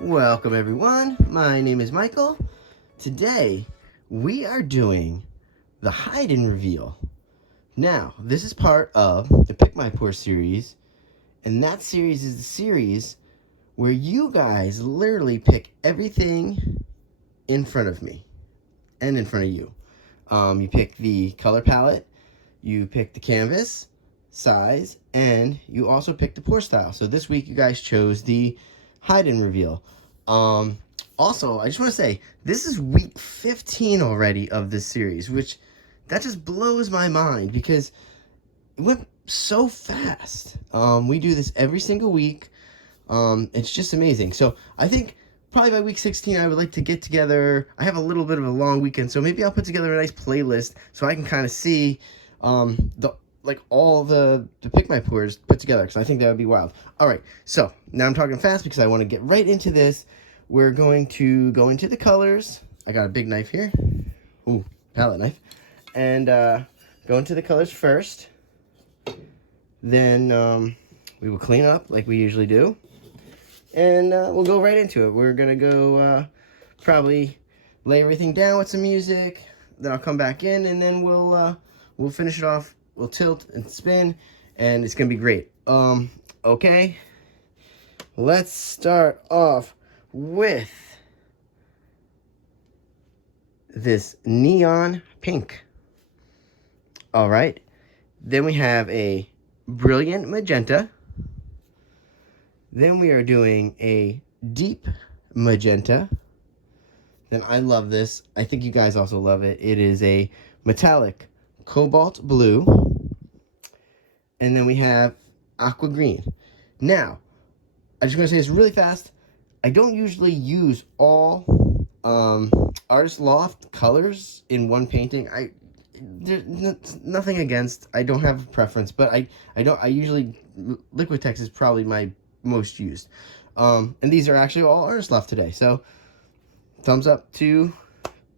Welcome everyone, my name is Michael. Today we are doing the hide and reveal. Now, this is part of the Pick My Pour series, and that series is the series where you guys literally pick everything in front of me and in front of you. You pick the color palette, you pick the canvas size, and you also pick the pour style. So this week you guys chose the hide and reveal. Also, I just want to say, this is week 15 already of this series, which that just blows my mind because it went so fast. We do this every single week. It's just amazing. So I think probably by week 16, I would like to get together. I have a little bit of a long weekend, so maybe I'll put together a nice playlist so I can kind of see all the Pick My Pours put together, because I think that would be wild. All right, so now I'm talking fast because I want to get right into this. We're going to go into the colors. I got a big knife here. Ooh, palette knife. And go into the colors first. Then we will clean up like we usually do. And we'll go right into it. We're going to go probably lay everything down with some music. Then I'll come back in, and then we'll finish it off. We'll tilt and spin, and it's going to be great. Okay. Let's start off with this neon pink. All right. Then we have a brilliant magenta. Then we are doing a deep magenta. Then I love this. I think you guys also love it. It is a metallic cobalt blue. And then we have aqua green. Now, I just want to say this really fast. I don't usually use all Artist Loft colors in one painting. There's nothing against. I don't have a preference, but I usually Liquitex is probably my most used. And these are actually all Artist Loft today. So thumbs up to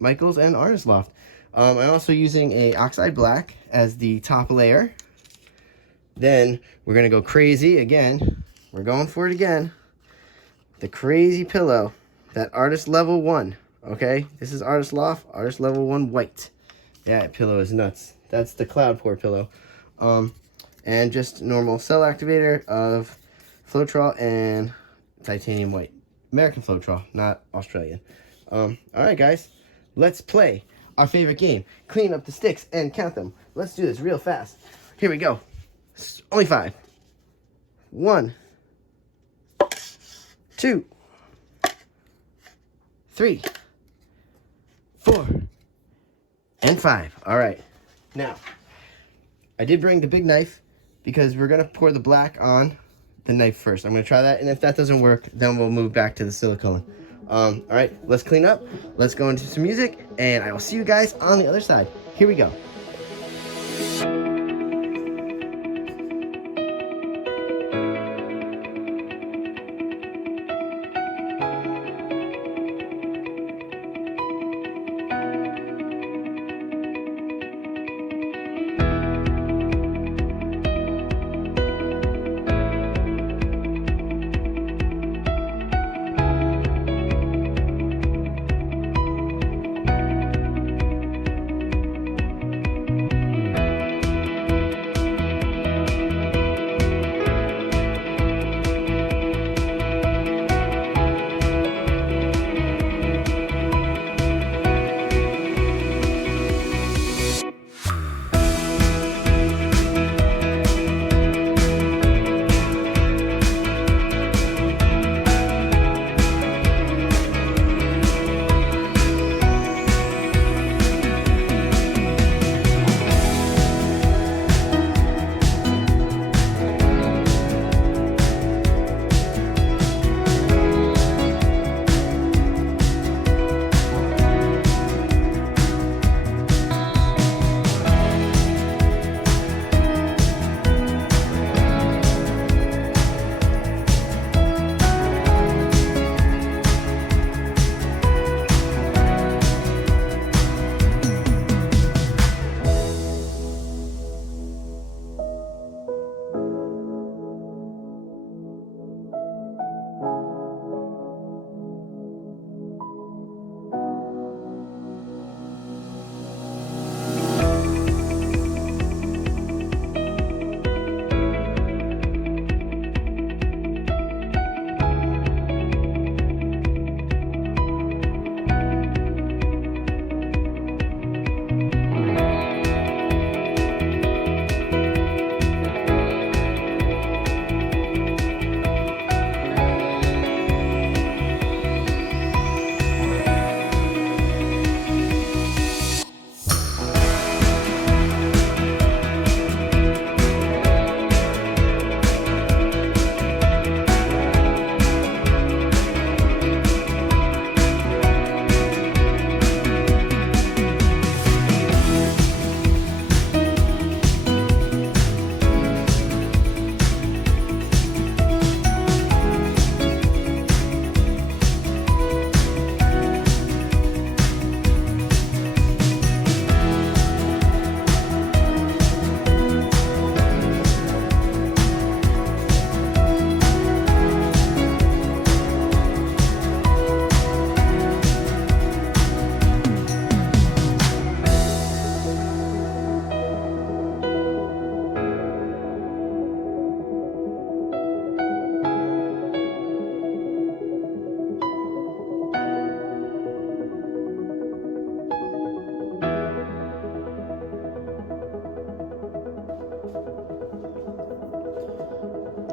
Michael's and Artist Loft. I'm also using a oxide black as the top layer. Then we're going to go crazy again. We're going for it again. The crazy pillow. That Artist Level 1. Okay? This is Artist Loft. Artist Level 1 white. Yeah, that pillow is nuts. That's the Cloud Pour pillow. And just normal cell activator of Floetrol and titanium white. American Floetrol, not Australian. Alright, guys. Let's play our favorite game. Clean up the sticks and count them. Let's do this real fast. Here we go. Only 5. 1, 2, 3, 4, and 5. All right. Now, I did bring the big knife because we're going to pour the black on the knife first. I'm going to try that, and if that doesn't work, then we'll move back to the silicone. All right, let's clean up. Let's go into some music, and I will see you guys on the other side. Here we go.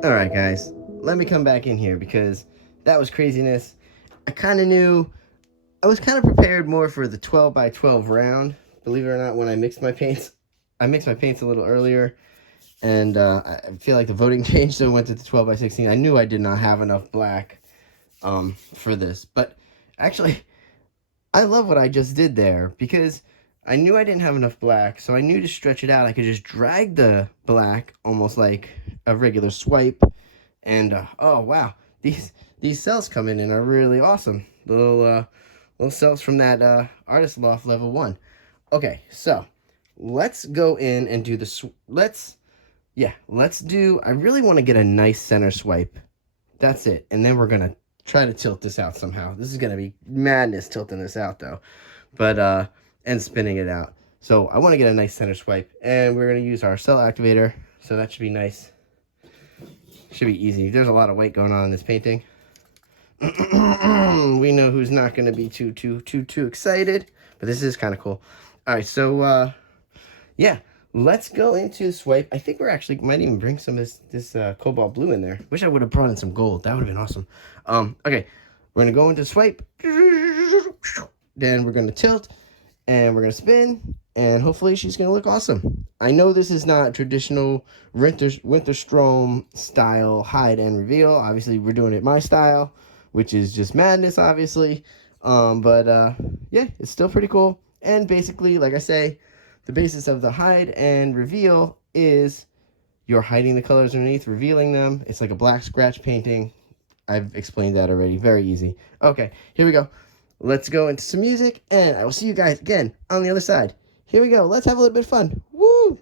All right, guys, let me come back in here because that was craziness. I kind of knew, I was kind of prepared more for the 12 by 12 round. Believe it or not, when I mixed my paints a little earlier, and I feel like the voting changed, so I went to the 12 by 16. I knew I did not have enough black for this, but actually, I love what I just did there because I knew I didn't have enough black, so I knew to stretch it out, I could just drag the black almost like a regular swipe, and oh wow, these cells coming in are really awesome. Little cells from that Artist Loft level 1. Okay, so let's go in and do the let's do. I really want to get a nice center swipe. That's it, and then we're gonna try to tilt this out somehow. This is gonna be madness tilting this out though, but and spinning it out. So I want to get a nice center swipe, and we're gonna use our cell activator. So that should be nice. Should be easy. There's a lot of weight going on in this painting. We know who's not going to be too excited, but this is kind of cool. All right, so yeah, let's go into swipe. I think we're actually might even bring some of this cobalt blue in there. Wish I would have brought in some gold. That would have been awesome. Okay, we're gonna go into swipe. Then we're gonna tilt, and we're gonna spin, and hopefully she's gonna look awesome. I know this is not traditional Winterstrom style hide and reveal. Obviously, we're doing it my style, which is just madness, obviously. But yeah, it's still pretty cool. And basically, like I say, the basis of the hide and reveal is you're hiding the colors underneath, revealing them. It's like a black scratch painting. I've explained that already. Very easy. Okay, here we go. Let's go into some music, and I will see you guys again on the other side. Here we go. Let's have a little bit of fun. Woo!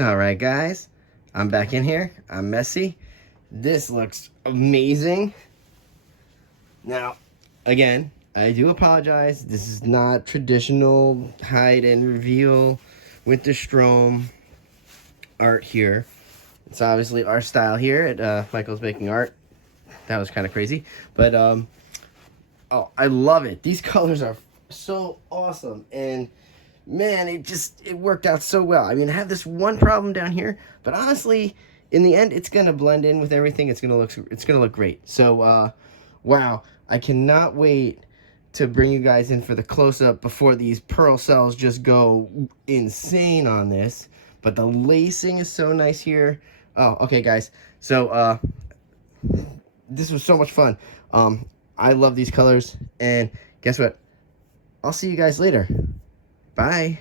All right, guys, I'm back in here. I'm messy. This looks amazing. Now, again, I do apologize. This is not traditional hide and reveal with the Strom art here. It's obviously our style here at Michael's Making Art. That was kind of crazy, but oh, I love it. These colors are so awesome, and man, it worked out so well. I mean, I have this one problem down here, but honestly, in the end, it's gonna blend in with everything. It's gonna look great. So, wow, I cannot wait to bring you guys in for the close-up before these pearl cells just go insane on this. But the lacing is so nice here. Oh, okay, guys. So, this was so much fun. I love these colors, and guess what? I'll see you guys later. Bye.